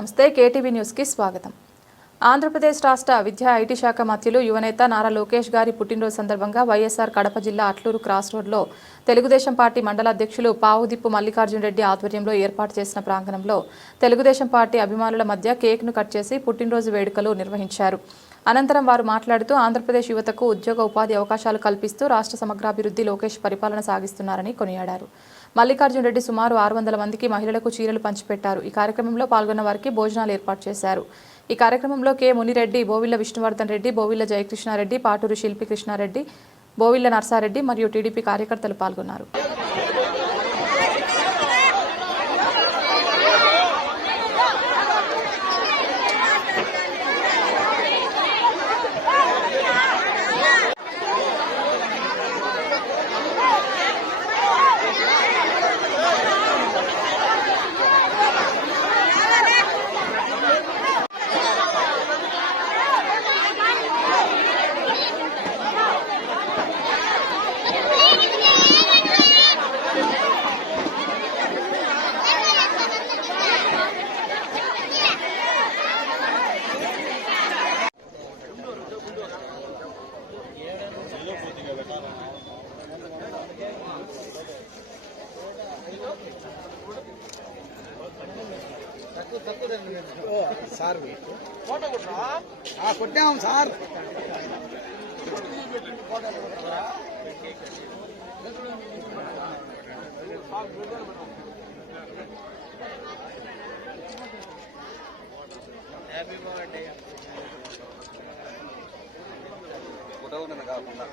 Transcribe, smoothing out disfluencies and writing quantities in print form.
నమస్తే KTV news కి స్వాగతం. ఆంధ్రప్రదేశ్ రాష్ట్ర విద్యా ఐటీ శాఖ మంత్రులు యువనేత నారా లోకేష్ గారి పుట్టినరోజు సందర్భంగా వైఎస్ఆర్ కడప జిల్లా అట్లూరు క్రాస్ రోడ్లో తెలుగుదేశం పార్టీ మండల అధ్యక్షులు పావుదిప్పు మల్లికార్జున రెడ్డి ఆధ్వర్యంలో ఏర్పాటు చేసిన ప్రాంగణంలో తెలుగుదేశం పార్టీ అభిమానుల మధ్య కేక్ను కట్ చేసి పుట్టినరోజు వేడుకలు నిర్వహించారు. అనంతరం వారు మాట్లాడుతూ ఆంధ్రప్రదేశ్ యువతకు ఉద్యోగ ఉపాధి అవకాశాలు కల్పిస్తూ రాష్ట్ర సమగ్రాభివృద్ధి లోకేష్ పరిపాలన సాగిస్తున్నారని కొనియాడారు. మల్లికార్జున రెడ్డి సుమారు 600 మందికి మహిళలకు చీరలు పంచిపెట్టారు. ఈ కార్యక్రమంలో పాల్గొన్న వారికి భోజనాలు ఏర్పాటు చేశారు. ఈ కార్యక్రమంలో కె మునిరెడ్డి, బోవిల్ల విష్ణువర్ధన్ రెడ్డి, బోవిల్ల జయకృష్ణారెడ్డి, పాటూరు శిల్పి కృష్ణారెడ్డి, బోవిల్ల నర్సారెడ్డి మరియు టీడీపీ కార్యకర్తలు పాల్గొన్నారు. సార్ కొట్టాం సార్ హ్యాపీ బర్త్డే ఫోటో కాకుండా